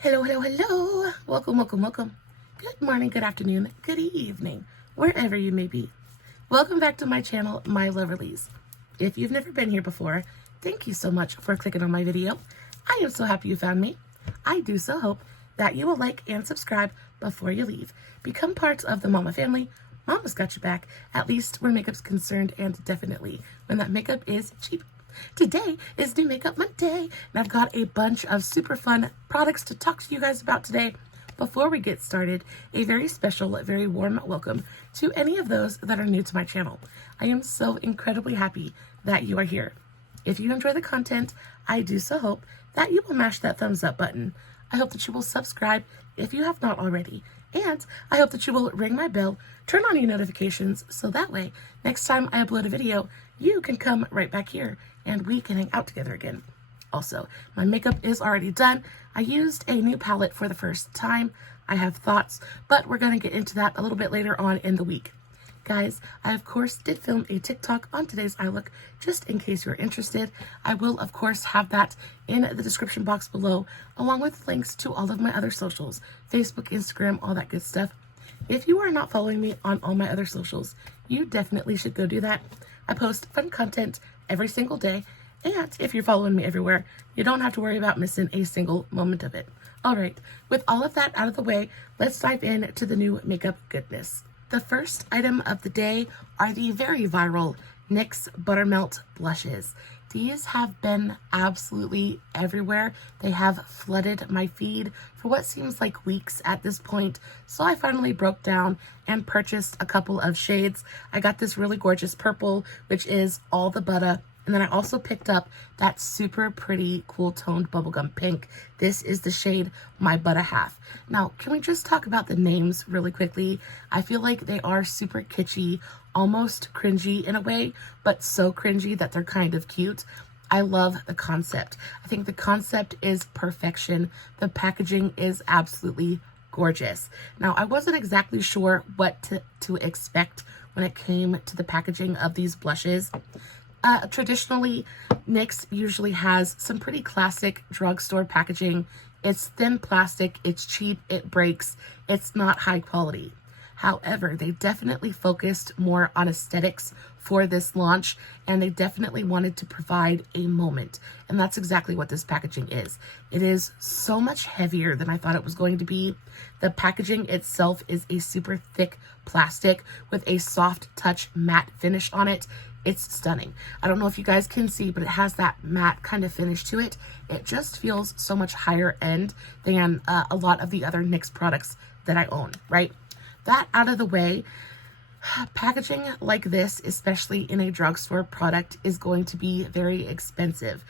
Hello, hello, hello. Welcome, welcome, welcome. Good morning, good afternoon, good evening, wherever you may be. Welcome back to my channel, My Loverlies. If you've never been here before, thank you so much for clicking on my video. I am so happy you found me. I do so hope that you will like and subscribe before you leave. Become part of the Mama family. Mama's got your back, at least where makeup's concerned, and definitely when that makeup is cheap. Today is New Makeup Monday, and I've got a bunch of super fun products to talk to you guys about today. Before we get started, a very special, very warm welcome to any of those that are new to my channel. I am so incredibly happy that you are here. If you enjoy the content, I do so hope that you will mash that thumbs up button. I hope that you will subscribe if you have not already. And I hope that you will ring my bell, turn on your notifications, so that way, next time I upload a video, you can come right back here and we can hang out together again. Also, my makeup is already done. I used a new palette for the first time. I have thoughts, but we're going to get into that a little bit later on in the week. Guys, I of course did film a TikTok on today's eye look, just in case you're interested. I will of course have that in the description box below, along with links to all of my other socials, Facebook, Instagram, all that good stuff. If you are not following me on all my other socials, you definitely should go do that. I post fun content every single day, and if you're following me everywhere, you don't have to worry about missing a single moment of it. All right, with all of that out of the way, let's dive into the new makeup goodness. The first item of the day are the very viral NYX Buttermelt blushes. These have been absolutely everywhere. They have flooded my feed for what seems like weeks at this point. So I finally broke down and purchased a couple of shades. I got this really gorgeous purple, which is all the butta. And then I also picked up that super pretty cool toned bubblegum pink. This is the shade My Butta Half. Now, can we just talk about the names really quickly? I feel like they are super kitschy, almost cringy in a way, but so cringy that they're kind of cute. I love the concept. I think the concept is perfection. The packaging is absolutely gorgeous. Now, I wasn't exactly sure what to expect when it came to the packaging of these blushes. Traditionally, NYX usually has some pretty classic drugstore packaging. It's thin plastic, it's cheap, it breaks, it's not high quality. However, they definitely focused more on aesthetics for this launch, and they definitely wanted to provide a moment. And that's exactly what this packaging is. It is so much heavier than I thought it was going to be. The packaging itself is a super thick plastic with a soft touch matte finish on it. It's stunning. I don't know if you guys can see, but it has that matte kind of finish to it. It just feels so much higher end than a lot of the other NYX products that I own, right? That out of the way, packaging like this, especially in a drugstore product, is going to be very expensive.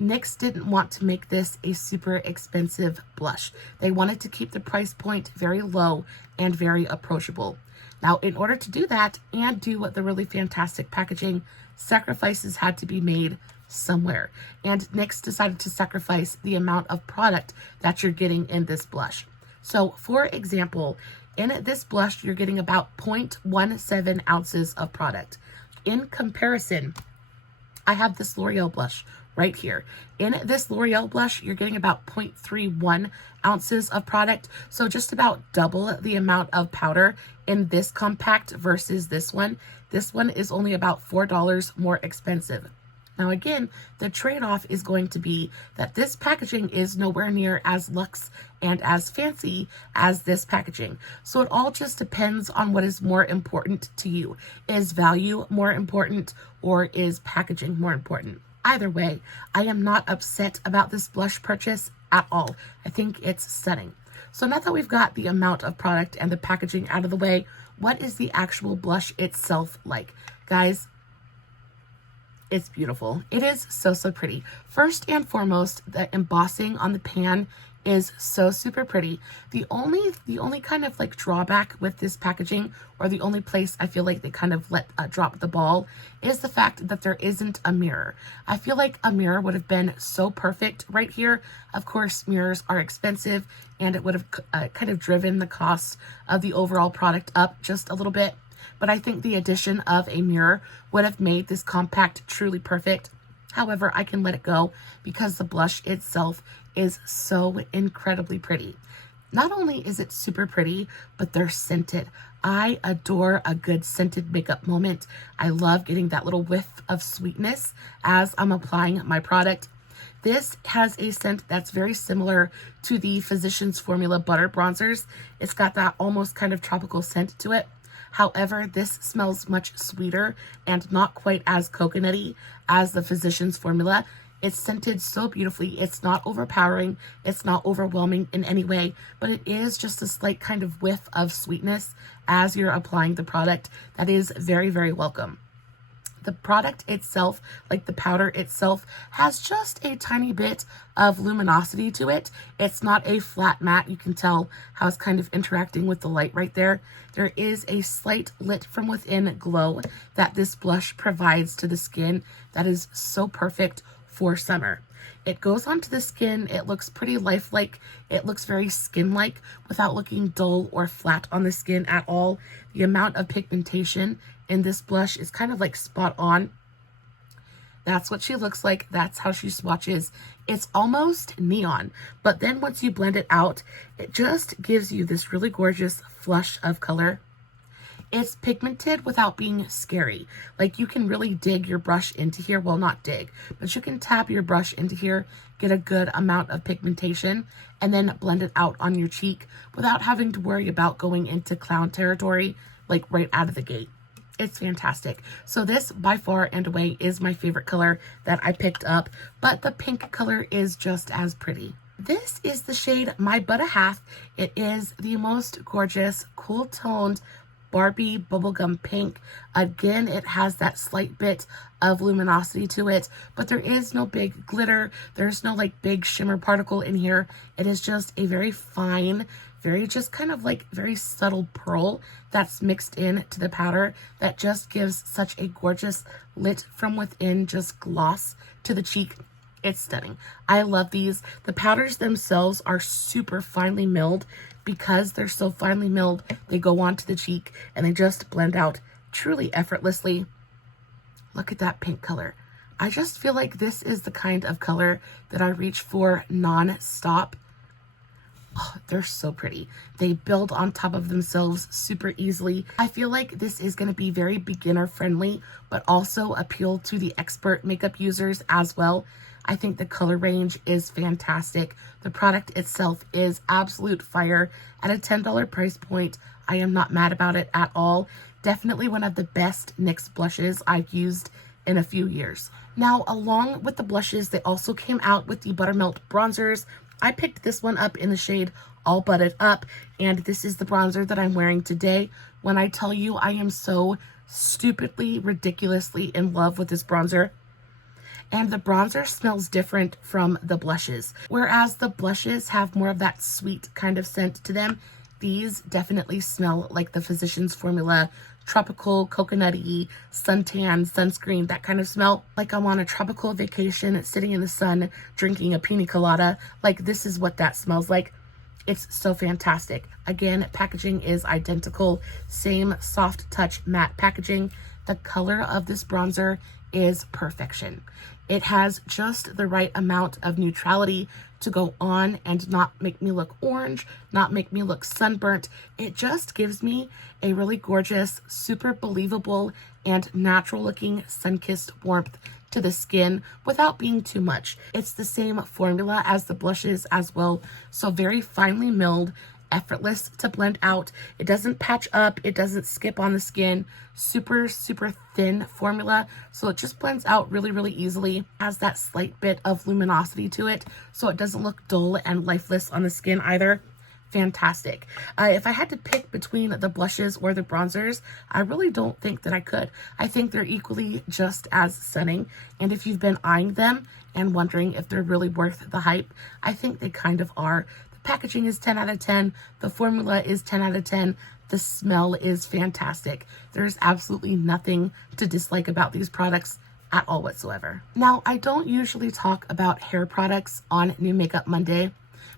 NYX didn't want to make this a super expensive blush. They wanted to keep the price point very low and very approachable. Now, in order to do that and do the really fantastic packaging, sacrifices had to be made somewhere. And NYX decided to sacrifice the amount of product that you're getting in this blush. So, for example, in this blush, you're getting about 0.17 ounces of product. In comparison, I have this L'Oreal blush right here. In this L'Oreal blush, you're getting about 0.31 ounces of product. So just about double the amount of powder in this compact versus this one. This one is only about $4 more expensive. Now again, the trade-off is going to be that this packaging is nowhere near as luxe and as fancy as this packaging. So it all just depends on what is more important to you. Is value more important, or is packaging more important? Either way, I am not upset about this blush purchase at all. I think it's stunning. So now that we've got the amount of product and the packaging out of the way, what is the actual blush itself like? Guys, it's beautiful. It is so, so pretty. First and foremost, the embossing on the pan is so super pretty. The only kind of like drawback with this packaging, or the only place I feel like they kind of let drop the ball, is the fact that there isn't a mirror. I feel like a mirror would have been so perfect right here. Of course, mirrors are expensive, and it would have kind of driven the cost of the overall product up just a little bit. But I think the addition of a mirror would have made this compact truly perfect. However, I can let it go because the blush itself is so incredibly pretty. Not only is it super pretty, but they're scented. I adore a good scented makeup moment. I love getting that little whiff of sweetness as I'm applying my product. This has a scent that's very similar to the Physicians Formula Butter Bronzers. It's got that almost kind of tropical scent to it. However, this smells much sweeter and not quite as coconutty as the Physicians Formula. It's scented so beautifully. It's not overpowering. It's not overwhelming in any way, but it is just a slight kind of whiff of sweetness as you're applying the product that is very, very welcome. The product itself, like the powder itself, has just a tiny bit of luminosity to it. It's not a flat matte. You can tell how it's kind of interacting with the light right there. There is a slight lit from within glow that this blush provides to the skin that is so perfect for summer. It goes onto the skin. It looks pretty lifelike. It looks very skin-like without looking dull or flat on the skin at all. The amount of pigmentation in this blush is kind of like spot on. That's what she looks like. That's how she swatches. It's almost neon, but then once you blend it out, it just gives you this really gorgeous flush of color. It's pigmented without being scary. Like, you can really dig your brush into here. Well, not dig, but you can tap your brush into here, get a good amount of pigmentation, and then blend it out on your cheek without having to worry about going into clown territory, like right out of the gate. It's fantastic. So this by far and away is my favorite color that I picked up, but the pink color is just as pretty. This is the shade My Butta Half. It is the most gorgeous, cool toned Barbie bubblegum pink. Again, it has that slight bit of luminosity to it, but there is no big glitter. There's no like big shimmer particle in here. It is just a very fine, very just kind of like very subtle pearl that's mixed in to the powder that just gives such a gorgeous lit from within just gloss to the cheek. It's stunning. I love these. The powders themselves are super finely milled. Because they're so finely milled, they go onto the cheek and they just blend out truly effortlessly. Look at that pink color. I just feel like this is the kind of color that I reach for non-stop. Oh, they're so pretty. They build on top of themselves super easily. I feel like this is going to be very beginner friendly, but also appeal to the expert makeup users as well. I think the color range is fantastic. The product itself is absolute fire. At a $10 price point, I am not mad about it at all. Definitely one of the best NYX blushes I've used in a few years. Now, along with the blushes, they also came out with the Buttermelt bronzers. I picked this one up in the shade All Butted Up, and this is the bronzer that I'm wearing today. When I tell you I am so stupidly, ridiculously in love with this bronzer. And the bronzer smells different from the blushes. Whereas the blushes have more of that sweet kind of scent to them, these definitely smell like the Physicians Formula tropical, coconutty, suntan, sunscreen, that kind of smell. Like I'm on a tropical vacation, sitting in the sun, drinking a pina colada. Like, this is what that smells like. It's so fantastic. Again, packaging is identical. Same soft touch matte packaging. The color of this bronzer is perfection. It has just the right amount of neutrality to go on and not make me look orange, not make me look sunburnt. It just gives me a really gorgeous, super believable, and natural looking sun-kissed warmth to the skin without being too much. It's the same formula as the blushes as well, so very finely milled, effortless to blend out. It doesn't patch up, it doesn't skip on the skin. Super, super thin formula, so it just blends out really, really easily. Has that slight bit of luminosity to it, so it doesn't look dull and lifeless on the skin either. Fantastic. If I had to pick between the blushes or the bronzers, I really don't think that I could. I think they're equally just as stunning, and if you've been eyeing them and wondering if they're really worth the hype, I think they kind of are. Packaging is 10 out of 10. The formula is 10 out of 10. The smell is fantastic. There's absolutely nothing to dislike about these products at all whatsoever. Now, I don't usually talk about hair products on New Makeup Monday,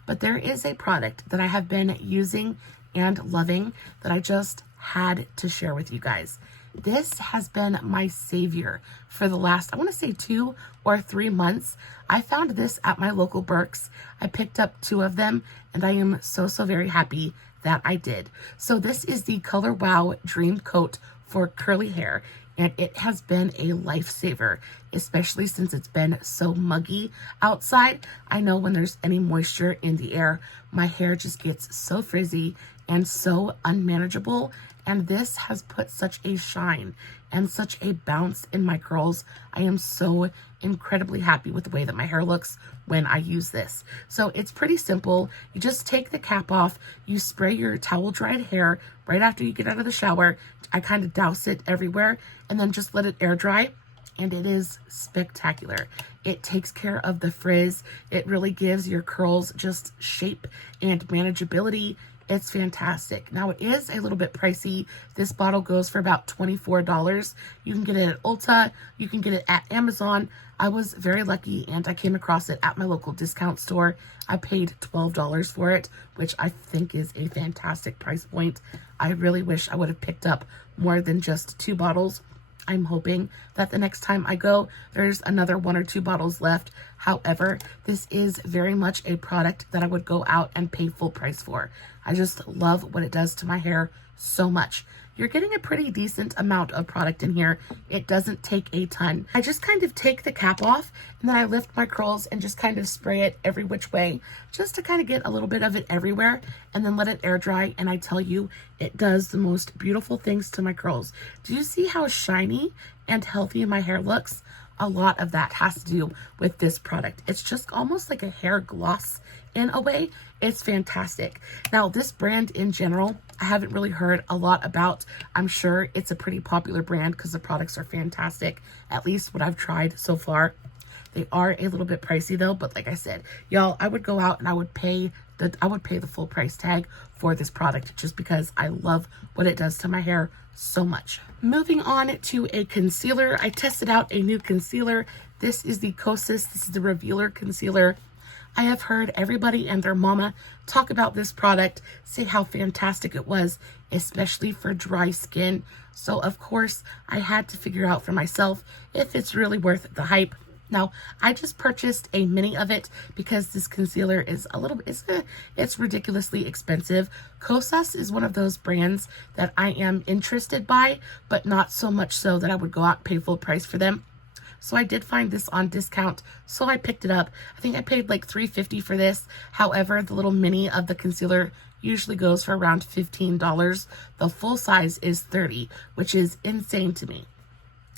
but there is a product that I have been using and loving that I just had to share with you guys. This has been my savior for the last, I want to say 2 or 3 months. I found this at my local Burke's. I picked up 2 of them, and I am so very happy that I did. So this is the Color Wow Dream Coat for curly hair, and it has been a lifesaver, especially since it's been so muggy outside. I know when there's any moisture in the air, my hair just gets so frizzy and so unmanageable, and this has put such a shine and such a bounce in my curls. I am so incredibly happy with the way that my hair looks when I use this. So it's pretty simple. You just take the cap off, you spray your towel dried hair right after you get out of the shower. I kind of douse it everywhere and then just let it air dry, and it is spectacular. It takes care of the frizz. It really gives your curls just shape and manageability. It's fantastic. Now, it is a little bit pricey. This bottle goes for about $24. You can get it at Ulta. You can get it at Amazon. I was very lucky, and I came across it at my local discount store. I paid $12 for it, which I think is a fantastic price point. I really wish I would have picked up more than just 2 bottles. I'm hoping that the next time I go, there's another 1 or 2 bottles left. However, this is very much a product that I would go out and pay full price for. I just love what it does to my hair so much. You're getting a pretty decent amount of product in here. It doesn't take a ton. I just kind of take the cap off, and then I lift my curls and just kind of spray it every which way, just to kind of get a little bit of it everywhere, and then let it air dry. And I tell you, it does the most beautiful things to my curls. Do you see how shiny and healthy my hair looks? A lot of that has to do with this product. It's just almost like a hair gloss in a way. It's fantastic. Now, this brand in general, I haven't really heard a lot about. I'm sure it's a pretty popular brand because the products are fantastic, at least what I've tried so far. They are a little bit pricey though, but like I said, y'all, I would go out and I would pay the full price tag for this product just because I love what it does to my hair so much. Moving on to a concealer. I tested out a new concealer. This is the KOSAS. This is the Revealer Concealer. I have heard everybody and their mama talk about this product, say how fantastic it was, especially for dry skin. So of course, I had to figure out for myself if it's really worth the hype. Now, I just purchased a mini of it because this concealer is it's ridiculously expensive. KOSAS is one of those brands that I am interested by, but not so much so that I would go out and pay full price for them. So I did find this on discount, so I picked it up. I think I paid like $3.50 for this. However, the little mini of the concealer usually goes for around $15. The full size is $30, which is insane to me.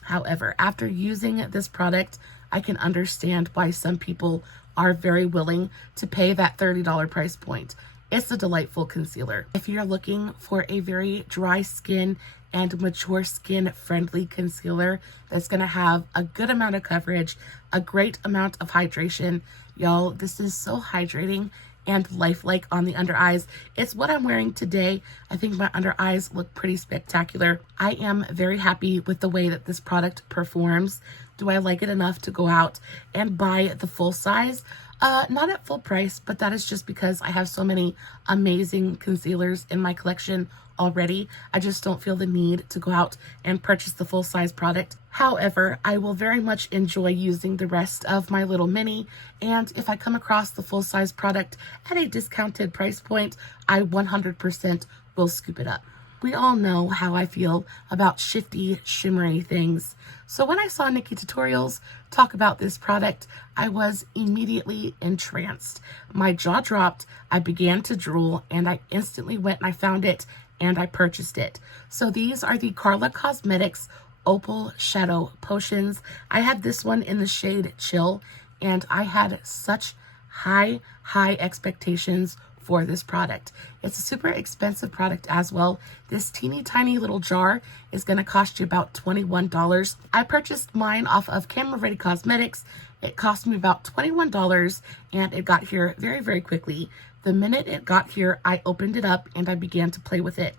However, after using this product, I can understand why some people are very willing to pay that $30 price point. It's a delightful concealer. If you're looking for a very dry skin and mature skin friendly concealer that's gonna have a good amount of coverage, a great amount of hydration, y'all, this is so hydrating and lifelike on the under eyes. It's what I'm wearing today. I think my under eyes look pretty spectacular. I am very happy with the way that this product performs. Do I like it enough to go out and buy the full size? Not at full price, but that is just because I have so many amazing concealers in my collection already. I just don't feel the need to go out and purchase the full size product. However, I will very much enjoy using the rest of my little mini, and if I come across the full size product at a discounted price point, I 100% will scoop it up. We all know how I feel about shifty, shimmery things. So when I saw Nikki Tutorials talk about this product, I was immediately entranced. My jaw dropped, I began to drool, and I instantly went and I found it and I purchased it. So these are the KARLA Cosmetics Opal Shadow Potions. I had this one in the shade Chill, and I had such high expectations for this product. It's a super expensive product as well. This teeny tiny little jar is going to cost you about $21. I purchased mine off of Camera Ready Cosmetics. It cost me about $21, and it got here very quickly. The minute it got here, I opened it up and I began to play with it.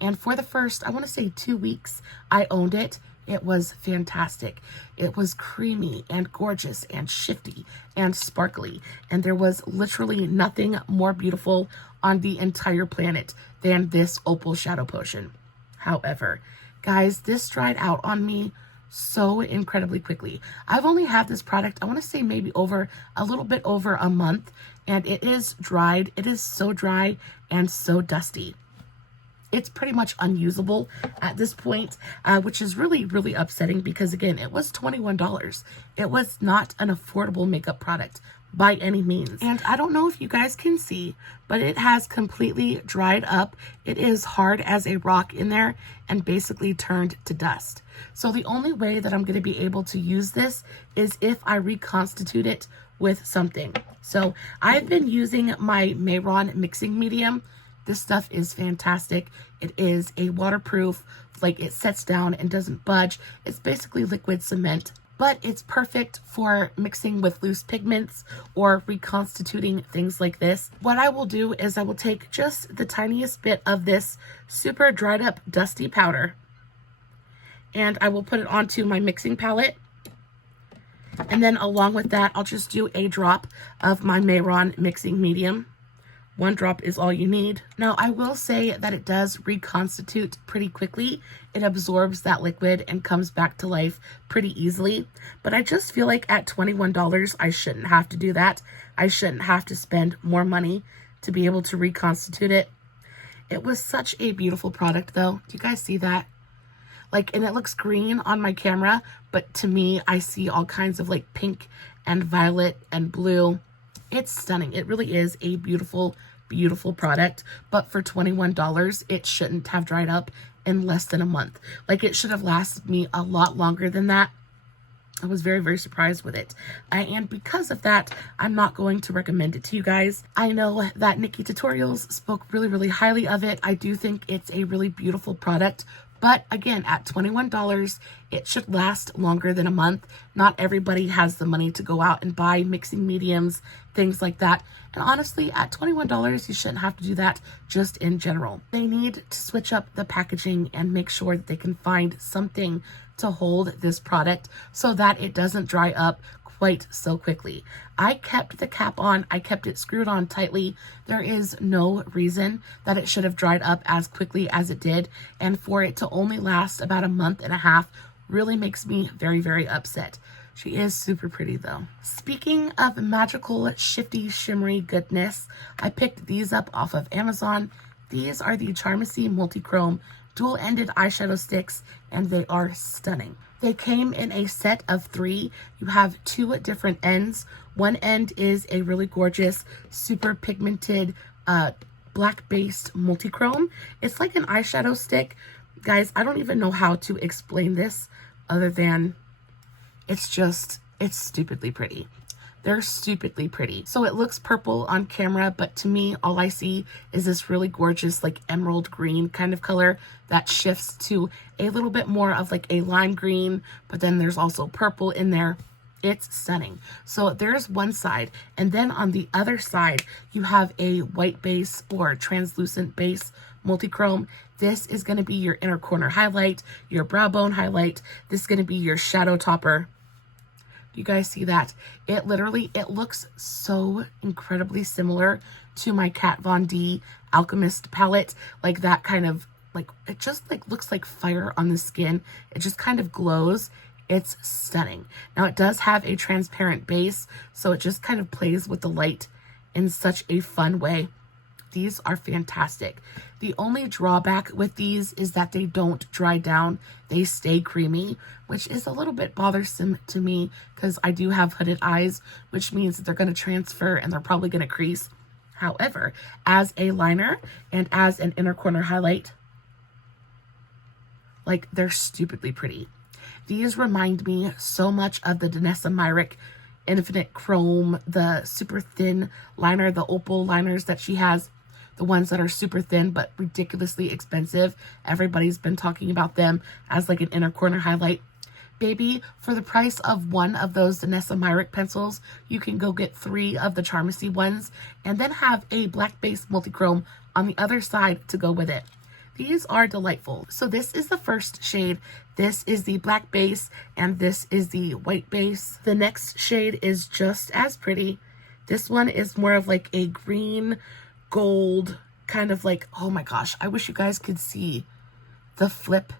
And for the first, I want to say 2 weeks, I owned it. It was fantastic. It was creamy and gorgeous and shifty and sparkly. And there was literally nothing more beautiful on the entire planet than this Opal Shadow Potion. However, Guys, this dried out on me so incredibly quickly. I've only had this product, I want to say maybe over a little bit over a month, and it is dried. It is so dry and so dusty. It's pretty much unusable at this point, which is really, really upsetting because, again, it was $21. It was not an affordable makeup product by any means. And I don't know if you guys can see, but it has completely dried up. It is hard as a rock in there and basically turned to dust. So the only way that I'm going to be able to use this is if I reconstitute it with something. So I've been using my Mayron mixing medium. This stuff is fantastic. It is a waterproof, like it sets down and doesn't budge. It's basically liquid cement, but it's perfect for mixing with loose pigments or reconstituting things like this. What I will do is I will take just the tiniest bit of this super dried up dusty powder, and I will put it onto my mixing palette. And then along with that, I'll just do a drop of my Mayron mixing medium. One drop is all you need. Now, I will say that it does reconstitute pretty quickly. It absorbs that liquid and comes back to life pretty easily. But I just feel like at $21, I shouldn't have to do that. I shouldn't have to spend more money to be able to reconstitute it. It was such a beautiful product, though. Do you guys see that? Like, and it looks green on my camera, but to me, I see all kinds of like pink and violet and blue. It's stunning. It really is a beautiful, beautiful product. But for $21, it shouldn't have dried up in less than a month. Like, it should have lasted me a lot longer than that. I was very, very surprised with it. And because of that, I'm not going to recommend it to you guys. I know that Nikki Tutorials spoke really, really highly of it. I do think it's a really beautiful product. But again, at $21, it should last longer than a month. Not everybody has the money to go out and buy mixing mediums, things like that. And honestly, at $21, you shouldn't have to do that just in general. They need to switch up the packaging and make sure that they can find something to hold this product so that it doesn't dry up quite so quickly. I kept the cap on. I kept it screwed on tightly. There is no reason that it should have dried up as quickly as it did. And for it to only last about a month and a half really makes me very, very upset. She is super pretty though. Speaking of magical, shifty, shimmery goodness, I picked these up off of Amazon. These are the CHARMACY multichrome dual-ended eyeshadow sticks, and they are stunning. They came in a set of 3. You have 2 different ends. One end is a really gorgeous, super pigmented, black-based multichrome. It's like an eyeshadow stick. Guys, I don't even know how to explain this other than it's stupidly pretty. They're stupidly pretty. So it looks purple on camera, but to me, all I see is this really gorgeous, like emerald green kind of color that shifts to a little bit more of like a lime green, but then there's also purple in there. It's stunning. So there's one side, and then on the other side, you have a white base or translucent base multichrome. This is going to be your inner corner highlight, your brow bone highlight. This is going to be your shadow topper. You guys see that? It looks so incredibly similar to my Kat Von D Alchemist palette. Like that kind of, like, it just like looks like fire on the skin. It just kind of glows. It's stunning. Now it does have a transparent base, so it just kind of plays with the light in such a fun way. These are fantastic. The only drawback with these is that they don't dry down. They stay creamy, which is a little bit bothersome to me because I do have hooded eyes, which means that they're going to transfer and they're probably going to crease. However, as a liner and as an inner corner highlight, like, they're stupidly pretty. These remind me so much of the Danessa Myrick Infinite Chrome, the super thin liner, the opal liners that she has. The ones that are super thin but ridiculously expensive. Everybody's been talking about them as like an inner corner highlight. Baby, for the price of one of those Danessa Myrick pencils, you can go get 3 of the CHARMACY ones and then have a black base multichrome on the other side to go with it. These are delightful. So this is the first shade. This is the black base and this is the white base. The next shade is just as pretty. This one is more of like a green gold, kind of like, oh my gosh, I wish you guys could see the flip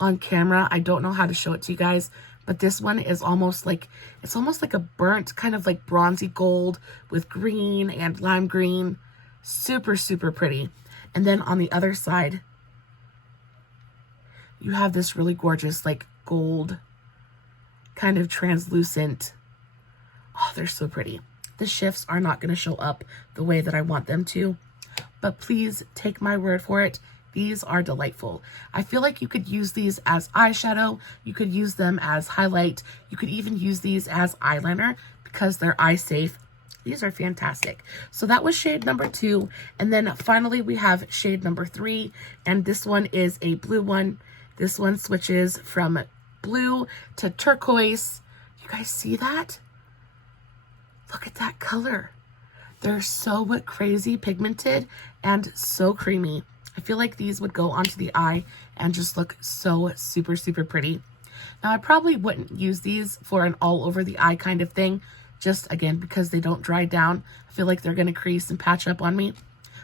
on camera. I don't know how to show it to you guys, but this one is almost like, it's almost like a burnt kind of like bronzy gold with green and lime green. Super, super pretty. And then on the other side, you have this really gorgeous like gold kind of translucent. Oh, they're so pretty. The shifts are not going to show up the way that I want them to, but please take my word for it. These are delightful. I feel like you could use these as eyeshadow. You could use them as highlight. You could even use these as eyeliner because they're eye safe. These are fantastic. So that was shade number 2. And then finally we have shade number 3. And this one is a blue one. This one switches from blue to turquoise. You guys see that? Look at that color. They're so crazy pigmented and so creamy. I feel like these would go onto the eye and just look so super, super pretty. Now, I probably wouldn't use these for an all over the eye kind of thing, just again, because they don't dry down. I feel like they're going to crease and patch up on me.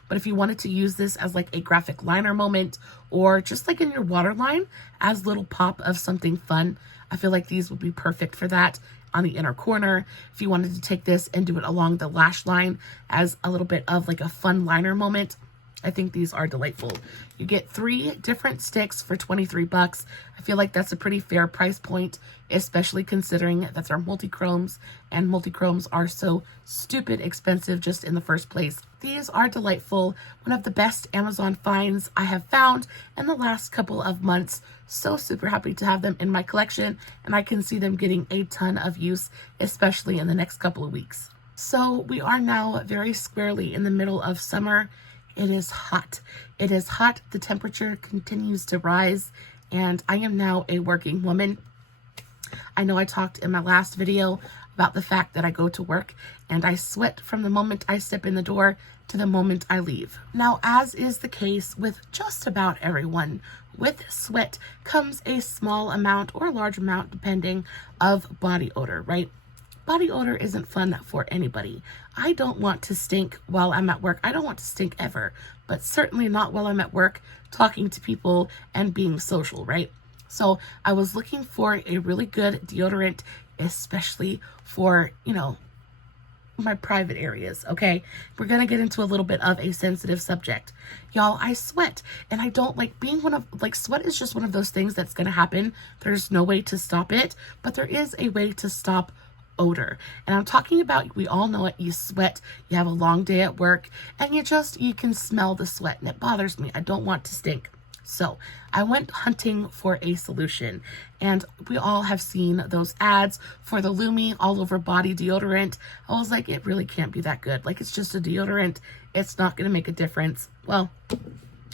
But if you wanted to use this as like a graphic liner moment or just like in your waterline as little pop of something fun, I feel like these would be perfect for that. On the inner corner, if you wanted to take this and do it along the lash line as a little bit of like a fun liner moment, I think these are delightful. You get 3 different sticks for 23 bucks. I feel like that's a pretty fair price point, especially considering that they're multi-chromes, and multi-chromes are so stupid expensive just in the first place. These are delightful. One of the best Amazon finds I have found in the last couple of months. So super happy to have them in my collection, and I can see them getting a ton of use, especially in the next couple of weeks. So we are now very squarely in the middle of summer. It is hot. It is hot. The temperature continues to rise, and I am now a working woman. I know I talked in my last video about the fact that I go to work and I sweat from the moment I step in the door to the moment I leave. Now, as is the case with just about everyone, with sweat comes a small amount or large amount, depending, of body odor, right? Body odor isn't fun for anybody. I don't want to stink while I'm at work. I don't want to stink ever, but certainly not while I'm at work talking to people and being social, right? So I was looking for a really good deodorant, especially for, you know, my private areas, okay? We're gonna get into a little bit of a sensitive subject. Y'all, I sweat, and I don't like being sweat is just one of those things that's gonna happen. There's no way to stop it, but there is a way to stop odor. And I'm talking about, we all know it, you sweat, you have a long day at work, and you can smell the sweat, and it bothers me. I don't want to stink. So I went hunting for a solution, and we all have seen those ads for the LUME all over body deodorant. I was like, it really can't be that good. Like, it's just a deodorant. It's not going to make a difference. Well,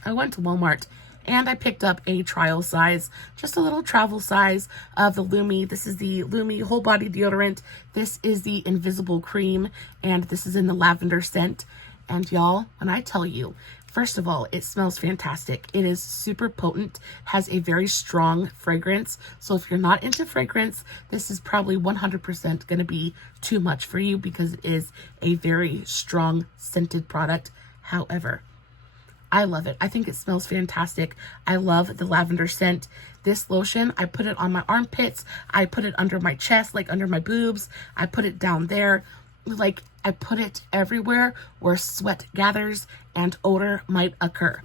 I went to Walmart and I picked up a trial size, just a little travel size of the LUME. This is the LUME whole body deodorant. This is the invisible cream, and this is in the lavender scent. And y'all, when I tell you, first of all, it smells fantastic. It is super potent, has a very strong fragrance. So if you're not into fragrance, this is probably 100% going to be too much for you because it is a very strong scented product. However, I love it. I think it smells fantastic. I love the lavender scent. This lotion, I put it on my armpits. I put it under my chest, like under my boobs. I put it down there. Like, I put it everywhere where sweat gathers and odor might occur.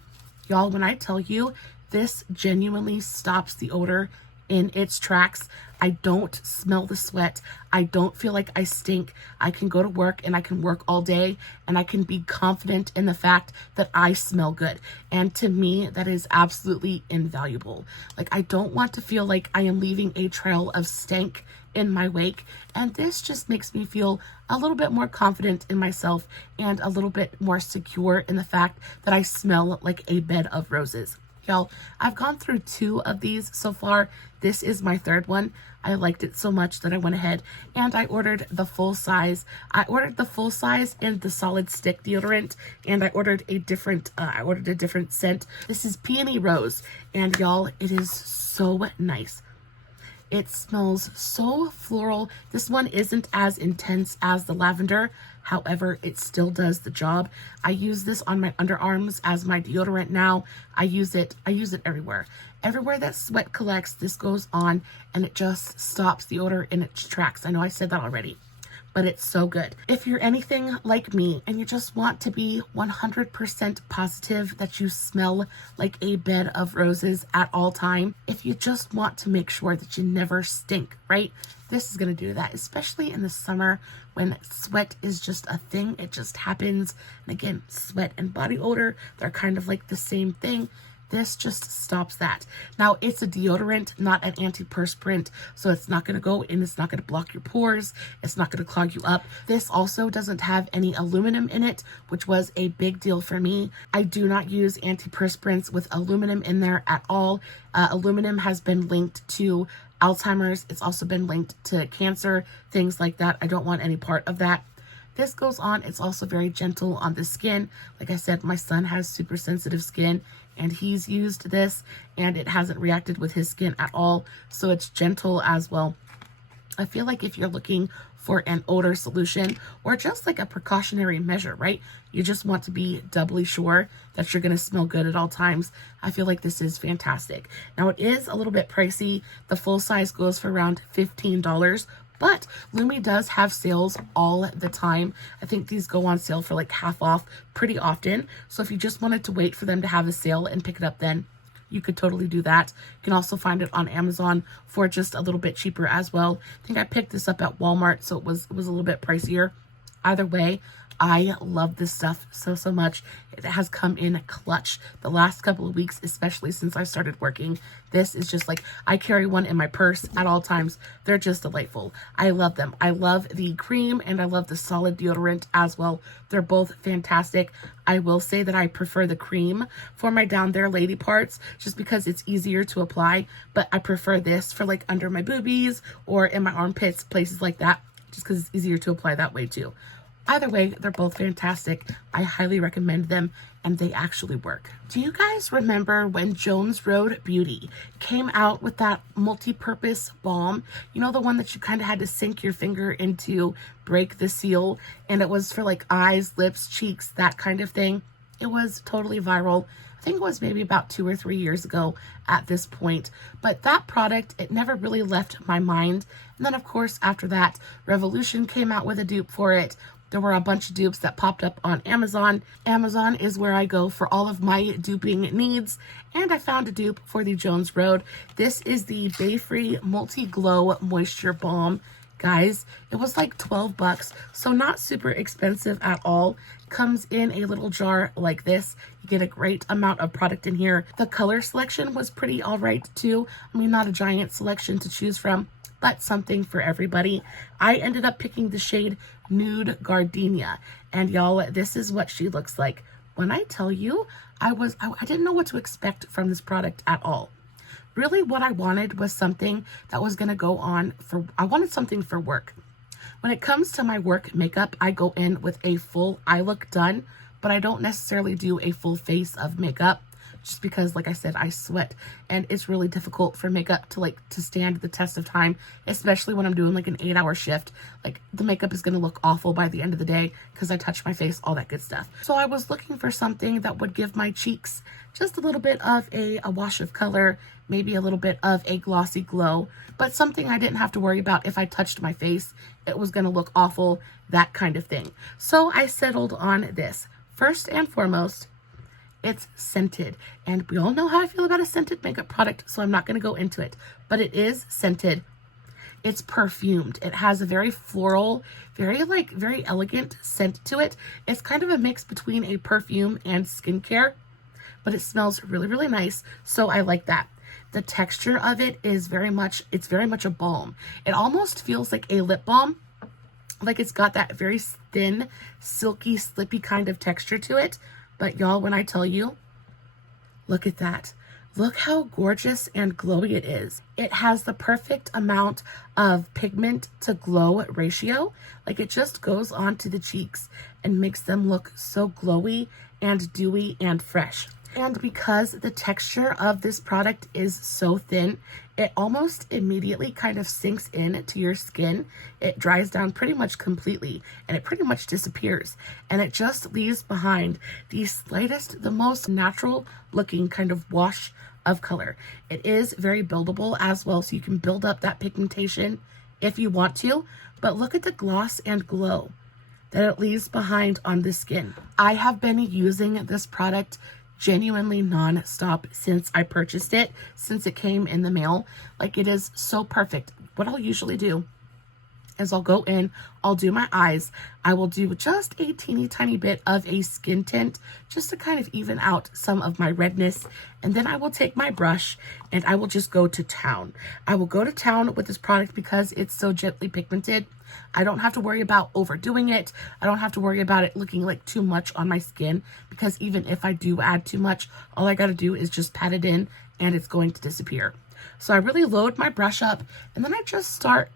Y'all, when I tell you, this genuinely stops the odor in its tracks. I don't smell the sweat. I don't feel like I stink. I can go to work and I can work all day and I can be confident in the fact that I smell good. And to me, that is absolutely invaluable. Like, I don't want to feel like I am leaving a trail of stank in my wake, and this just makes me feel a little bit more confident in myself and a little bit more secure in the fact that I smell like a bed of roses. Y'all, I've gone through 2 of these so far. This is my 3rd one. I liked it so much that I went ahead and I ordered the full size. I ordered the full size in the solid stick deodorant, and I ordered a different scent. This is Peony Rose, and y'all, it is so nice. It smells so floral. This one isn't as intense as the lavender. However, it still does the job. I use this on my underarms as my deodorant now. I use it everywhere. Everywhere that sweat collects, this goes on and it just stops the odor in its tracks. I know I said that already, but it's so good. If you're anything like me and you just want to be 100% positive that you smell like a bed of roses at all time, if you just want to make sure that you never stink, right? This is going to do that, especially in the summer when sweat is just a thing. It just happens. And again, sweat and body odor, they're kind of like the same thing. This just stops that. Now, it's a deodorant, not an antiperspirant, so it's not going to go in. It's not going to block your pores. It's not going to clog you up. This also doesn't have any aluminum in it, which was a big deal for me. I do not use antiperspirants with aluminum in there at all. Aluminum has been linked to Alzheimer's. It's also been linked to cancer, things like that. I don't want any part of that. This goes on. It's also very gentle on the skin. Like I said, my son has super sensitive skin and he's used this and it hasn't reacted with his skin at all. So it's gentle as well. I feel like if you're looking for an odor solution or just like a precautionary measure, right? You just want to be doubly sure that you're going to smell good at all times. I feel like this is fantastic. Now it is a little bit pricey. The full size goes for around $15. But LUME does have sales all the time. I think these go on sale for like half off pretty often. So if you just wanted to wait for them to have a sale and pick it up then, you could totally do that. You can also find it on Amazon for just a little bit cheaper as well. I think I picked this up at Walmart, so it was a little bit pricier. Either way, I love this stuff so much. It has come in clutch the last couple of weeks, especially since I started working. This is just like, I carry one in my purse at all times. They're just delightful. I love them. I love the cream and I love the solid deodorant as well. They're both fantastic. I will say that I prefer the cream for my down there lady parts just because it's easier to apply, but I prefer this for like under my boobies or in my armpits, places like that, just because it's easier to apply that way too. Either way, they're both fantastic. I highly recommend them, and they actually work. Do you guys remember when Jones Road Beauty came out with that multi-purpose balm? You know, the one that you kind of had to sink your finger into, break the seal, and it was for like eyes, lips, cheeks, that kind of thing. It was totally viral. I think it was maybe about 2 or 3 years ago at this point. But that product, it never really left my mind. And then, of course, after that, Revolution came out with a dupe for it. There were a bunch of dupes that popped up on Amazon. Amazon is where I go for all of my duping needs. And I found a dupe for the Jones Road. This is the BAYFREE Multi-Glow Moisture Balm. Guys, it was like 12 bucks, so not super expensive at all. Comes in a little jar like this. You get a great amount of product in here. The color selection was pretty all right too. I mean, not a giant selection to choose from, but something for everybody. I ended up picking the shade Nude Gardenia, and y'all, this is what she looks like. When I tell you, I didn't know what to expect from this product at all. Really, what I wanted was something that was going to go on for, I wanted something for work. When it comes to my work makeup, I go in with a full eye look done, but I don't necessarily do a full face of makeup just because, like I said, I sweat and it's really difficult for makeup to stand the test of time, especially when I'm doing like an 8-hour shift. Like the makeup is going to look awful by the end of the day because I touch my face, all that good stuff. So I was looking for something that would give my cheeks just a little bit of a wash of color, maybe a little bit of a glossy glow, but something I didn't have to worry about if I touched my face. It was going to look awful, that kind of thing. So I settled on this. First and foremost, it's scented, and we all know how I feel about a scented makeup product, so I'm not going to go into it, but it is scented. It's perfumed. It has a very floral, very elegant scent to it. It's kind of a mix between a perfume and skincare, but it smells really nice, so I like that. The texture of it is very much a balm. It almost feels like a lip balm, like it's got that very thin, silky, slippy kind of texture to it. But y'all, when I tell you, look at that. Look how gorgeous and glowy it is. It has the perfect amount of pigment to glow ratio. Like it just goes onto the cheeks and makes them look so glowy and dewy and fresh. And because the texture of this product is so thin, it almost immediately kind of sinks in to your skin. It dries down pretty much completely and it pretty much disappears. And it just leaves behind the slightest, the most natural looking kind of wash of color. It is very buildable as well, so you can build up that pigmentation if you want to. But look at the gloss and glow that it leaves behind on the skin. I have been using this product genuinely non-stop since I purchased it, since it came in the mail. Like, it is so perfect. What I'll usually do is I'll go in, I'll do my eyes, I will do just a teeny tiny bit of a skin tint just to kind of even out some of my redness, and then I will take my brush and I will just go to town. I will go to town with this product because it's so gently pigmented. I don't have to worry about overdoing it. I don't have to worry about it looking like too much on my skin, because even if I do add too much, all I gotta do is just pat it in and it's going to disappear. So I really load my brush up and then I just start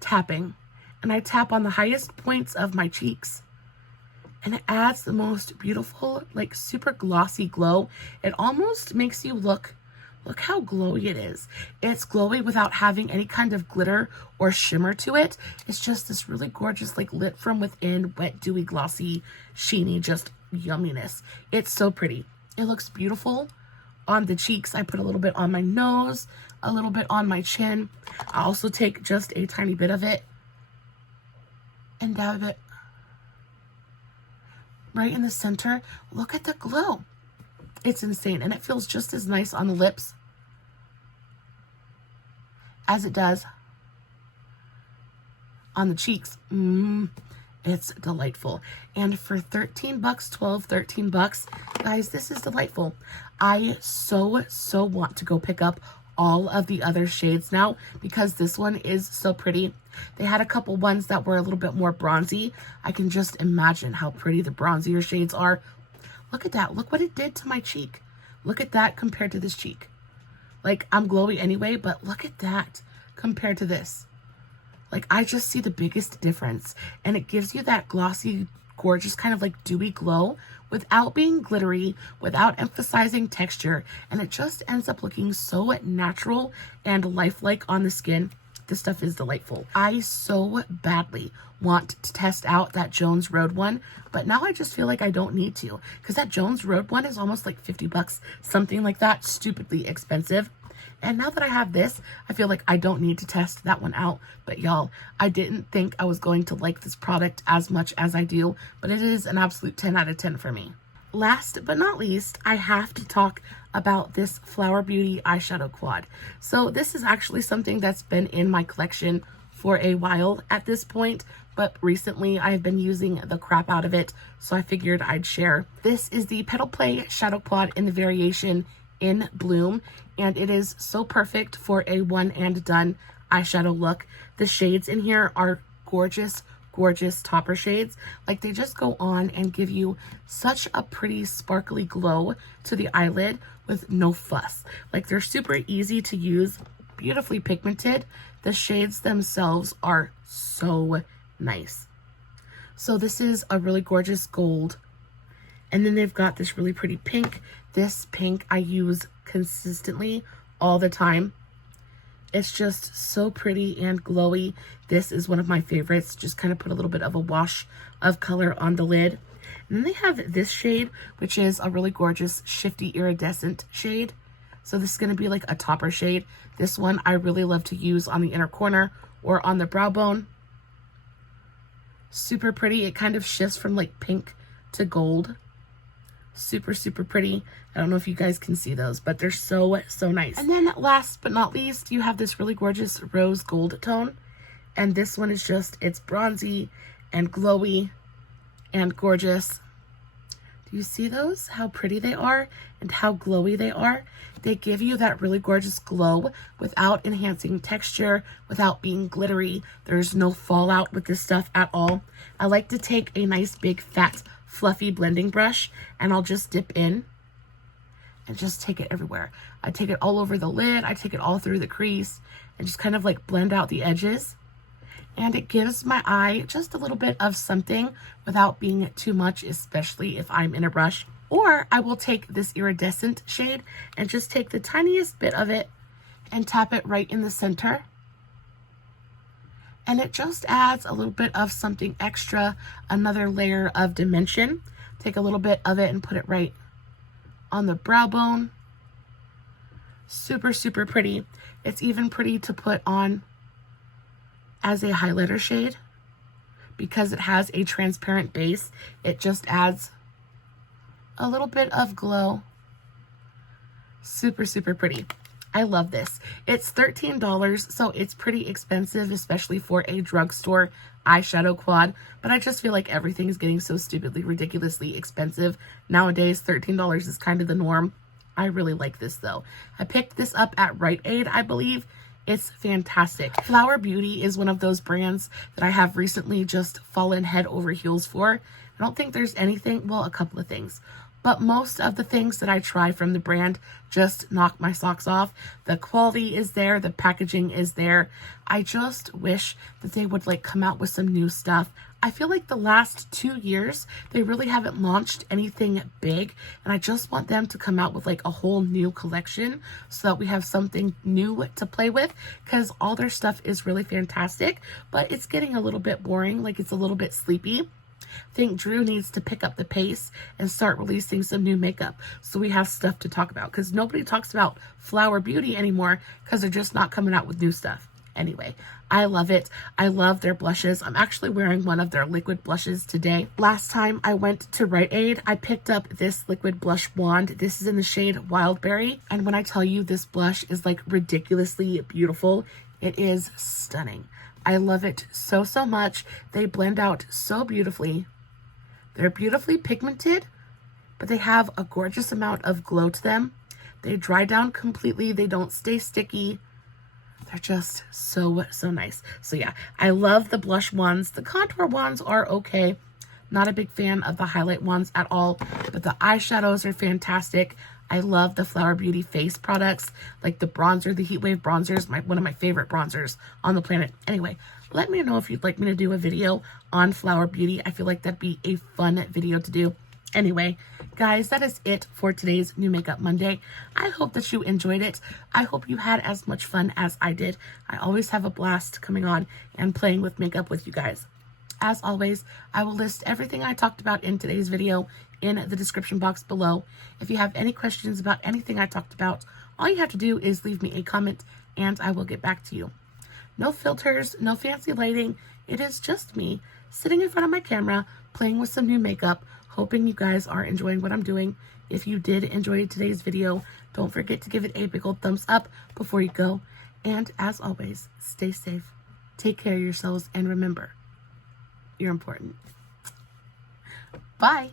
tapping, and I tap on the highest points of my cheeks, and it adds the most beautiful, like super glossy glow. It almost makes you look how glowy it is. It's glowy without having any kind of glitter or shimmer to it. It's just this really gorgeous, like lit from within, wet, dewy, glossy, sheeny, just yumminess. It's so pretty. It looks beautiful on the cheeks. I put a little bit on my nose, a little bit on my chin. I also take just a tiny bit of it and dab it right in the center. Look at the glow. It's insane, and it feels just as nice on the lips as it does on the cheeks. It's delightful. And for 13 bucks, 12, 13 bucks, guys, this is delightful. I so want to go pick up all of the other shades now because this one is so pretty. They had a couple ones that were a little bit more bronzy. I can just imagine how pretty the bronzier shades are. Look at that. Look what it did to my cheek. Look at that compared to this cheek. Like, I'm glowy anyway, but look at that compared to this. Like, I just see the biggest difference, and it gives you that glossy, gorgeous kind of like dewy glow without being glittery, without emphasizing texture, and it just ends up looking so natural and lifelike on the skin. This stuff is delightful. I so badly want to test out that Jones Road one, but now I just feel like I don't need to, because that Jones Road one is almost like 50 bucks, something like that, stupidly expensive. And now that I have this, I feel like I don't need to test that one out. But y'all, I didn't think I was going to like this product as much as I do, but it is an absolute 10 out of 10 for me. Last but not least, I have to talk about this Flower Beauty eyeshadow quad. So this is actually something that's been in my collection for a while at this point, but recently I've been using the crap out of it, so I figured I'd share. This is the Petal Play Shadow Quad in the variation in Bloom, and it is so perfect for a one and done eyeshadow look. The shades in here are gorgeous topper shades. Like, they just go on and give you such a pretty sparkly glow to the eyelid with no fuss. Like, they're super easy to use, beautifully pigmented. The shades themselves are so nice. So this is a really gorgeous gold, and then they've got this really pretty pink. This pink I use consistently all the time. It's just so pretty and glowy. This is one of my favorites. Just kind of put a little bit of a wash of color on the lid. And then they have this shade, which is a really gorgeous shifty iridescent shade. So this is going to be like a topper shade. This one I really love to use on the inner corner or on the brow bone. Super pretty. It kind of shifts from like pink to gold. Super pretty. I don't know if you guys can see those, but they're so nice. And then last but not least, you have this really gorgeous rose gold tone, and this one is just, it's bronzy and glowy and gorgeous. Do you see those? How pretty they are and how glowy they are. They give you that really gorgeous glow without enhancing texture, without being glittery. There's no fallout with this stuff at all. I like to take a nice big fat fluffy blending brush, and I'll just dip in and just take it everywhere. I take it all over the lid, I take it all through the crease, and just kind of like blend out the edges. And it gives my eye just a little bit of something without being too much, especially if I'm in a rush Or I will take this iridescent shade and just take the tiniest bit of it and tap it right in the center. And it just adds a little bit of something extra, another layer of dimension. Take a little bit of it and put it right on the brow bone. Super, super pretty. It's even pretty to put on as a highlighter shade because it has a transparent base. It just adds a little bit of glow. Super, super pretty. I love this. It's $13, so it's pretty expensive, especially for a drugstore eyeshadow quad, but I just feel like everything is getting so stupidly, ridiculously expensive. Nowadays, $13 is kind of the norm. I really like this though. I picked this up at Rite Aid, I believe. It's fantastic. Flower Beauty is one of those brands that I have recently just fallen head over heels for. I don't think there's anything, well, a couple of things, but most of the things that I try from the brand just knock my socks off. The quality is there. The packaging is there. I just wish that they would like come out with some new stuff. I feel like the last 2 years, they really haven't launched anything big. And I just want them to come out with like a whole new collection so that we have something new to play with, because all their stuff is really fantastic, but it's getting a little bit boring. Like it's a little bit sleepy. I think Drew needs to pick up the pace and start releasing some new makeup so we have stuff to talk about, because nobody talks about Flower Beauty anymore because they're just not coming out with new stuff. Anyway, I love it. I love their blushes. I'm actually wearing one of their liquid blushes today. Last time I went to Rite Aid, I picked up this liquid blush wand. This is in the shade Wildberry. And when I tell you this blush is like ridiculously beautiful, it is stunning. I love it so, so much. They blend out so beautifully. They're beautifully pigmented, but they have a gorgeous amount of glow to them. They dry down completely. They don't stay sticky. They're just so, so nice. So yeah, I love the blush ones. The contour ones are okay. Not a big fan of the highlight ones at all, but the eyeshadows are fantastic. I love the Flower Beauty face products, like the bronzer, the Heat Wave bronzer is one of my favorite bronzers on the planet. Anyway, let me know if you'd like me to do a video on Flower Beauty. I feel like that'd be a fun video to do. Anyway, guys, that is it for today's New Makeup Monday. I hope that you enjoyed it. I hope you had as much fun as I did. I always have a blast coming on and playing with makeup with you guys. As always, I will list everything I talked about in today's video in the description box below. If you have any questions about anything I talked about, all you have to do is leave me a comment and I will get back to you. No filters, no fancy lighting. It is just me sitting in front of my camera, playing with some new makeup, hoping you guys are enjoying what I'm doing. If you did enjoy today's video, don't forget to give it a big old thumbs up before you go. And as always, stay safe, take care of yourselves, and remember, you're important. Bye.